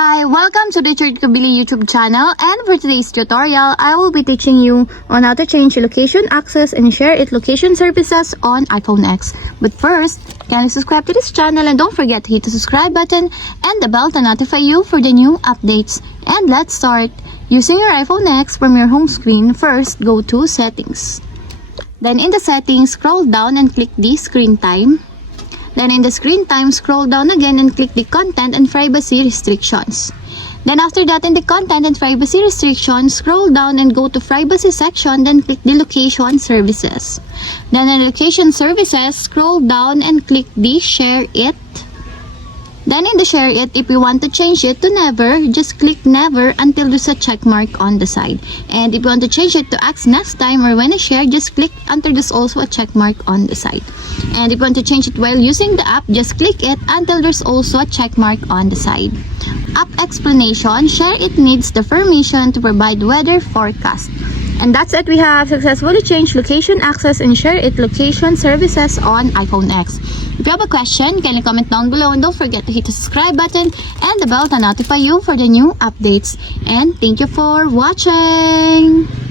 Hi, welcome to the Cabile YouTube channel, and for today's tutorial, I will be teaching you on how to change your location access and share it location services on iPhone X. But first, kindly subscribe to this channel and don't forget to hit the subscribe button and the bell to notify you for the new updates. And let's start. Using your iPhone X from your home screen, first go to Settings. Then in the settings, scroll down and click the Screen Time. Then in the screen time, scroll down again and click the content and privacy restrictions. Then after that, in the content and privacy restrictions, scroll down and go to privacy section, then click the location services. Then in location services, scroll down and click the share it. Then in the share it, if you want to change it to never, just click never until there's a check mark on the side. And if you want to change it to ask next time or when I share, just click until there's also a check mark on the side. And if you want to change it while using the app, just click it until there's also a check mark on the side. App explanation: share it needs the permission to provide weather forecast. And that's it. We have successfully changed location access and share it location services on iPhone X. If you have a question, kindly comment down below and don't forget to hit the subscribe button and the bell to notify you for the new updates. And thank you for watching!